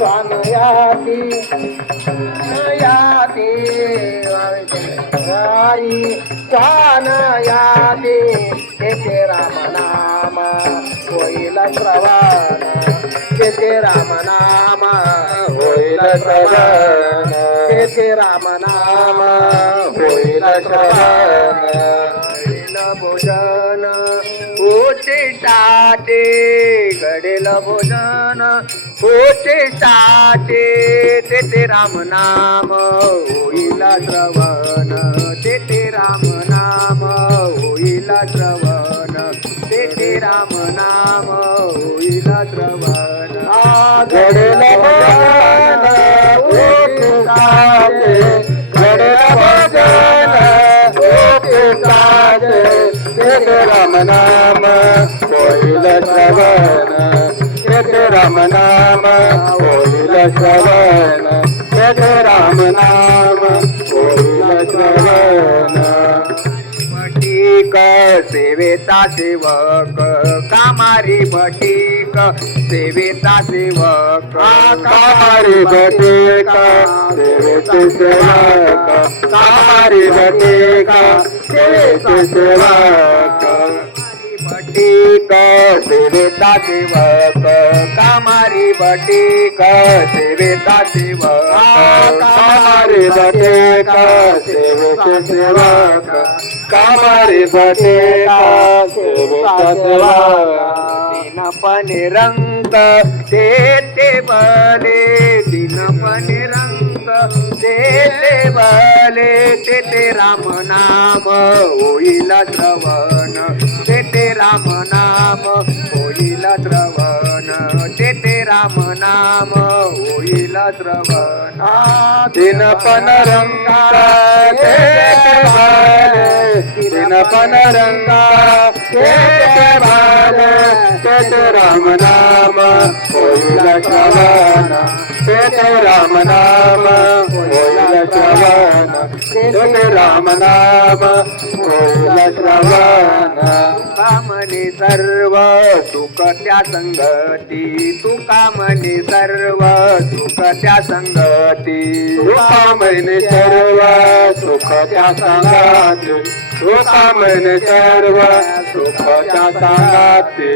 Swan याती याती वावी स्वारी Swan याती तेथे राम नाम होईल श्रवण तेथे राम नाम होईल श्रवण तेथे राम नाम होईल श्रवण भोजन भोजन उचिष्टाचे घडेल भोजन. उचिष्टाचे तेथे राम नाम होईला श्रवण तेथे राम नाम होईला श्रवण तेथे राम नाम होईला श्रवण. तेथे राम नाम होईल श्रवण. तेथे राम नाम होईल श्रवण तेथे राम नाम होईल श्रवण भटीक सेवेचा सेवक कामारी भटीक सेवेचा सेवक। कामारी भटीक सेवेचे सेवक। कामारी भटीक सेवेचे सेवक। सेवेचा सेवक कामारी भटीक सेवेचा सेवक कामारी भटीक सेवेचे सेवक कामारी भटीक सेवेचा सेवक. दिनपणे रंग देते बले दिनपणे रंग देते बले तेथे राम नाम होईल श्रवण. नाम होईल दिन पण रंगा दिन पण रंगा राम नाम होईल श्रवण तेथे राम नाम श्रवण राम नाम होईल श्रवण कामने सर्व सुख त्या संगती तू कामने सर्व सुख त्या संगती तू कामने सर्व सुख त्या संगती तू कामने सर्व सुख त्या संगती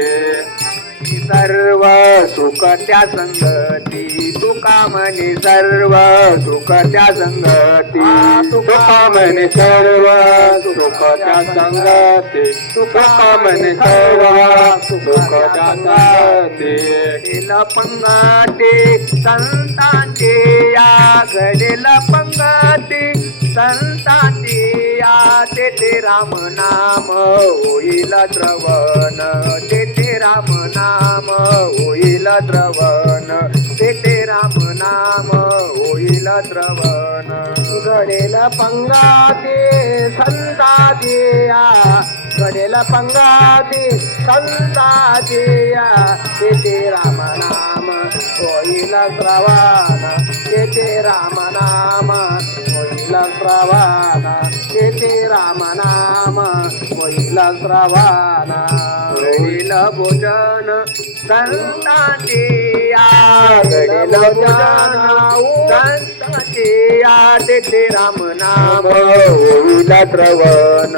सर्व सुख त्या संगती. तुका म्हणे सर्व सुख त्या संगती. तुका म्हणे सर्व सुख त्या संगती. तुका म्हणे सर्व सुख त्या संगती घडेल संतांचे या घडेल पंगती संतांचे या तेथे राम नाम होईल श्रवण तेथे राम द्रवण. तेथे राम नाम होईल द्रवण. घडेल पंगाते संतादिया घडेल पंगाते संतादिया तेथे राम नाम होईल द्रवण. तेथे राम नाम होईल द्रवण. तेथे राम नाम होईल श्रवण भोजन संतांचे या घडील भोजन संतांचे या तेथे राम नाम होईल श्रवण.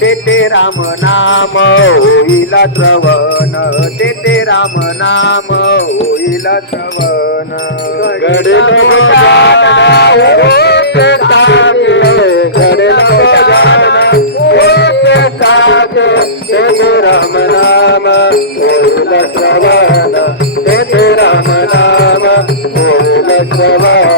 तेथे राम नाम होईल श्रवण. तेथे राम नाम होईल श्रवण. भोजन भोजन राम नाम लक्ष्मण तेथे राम नाम लक्ष्मण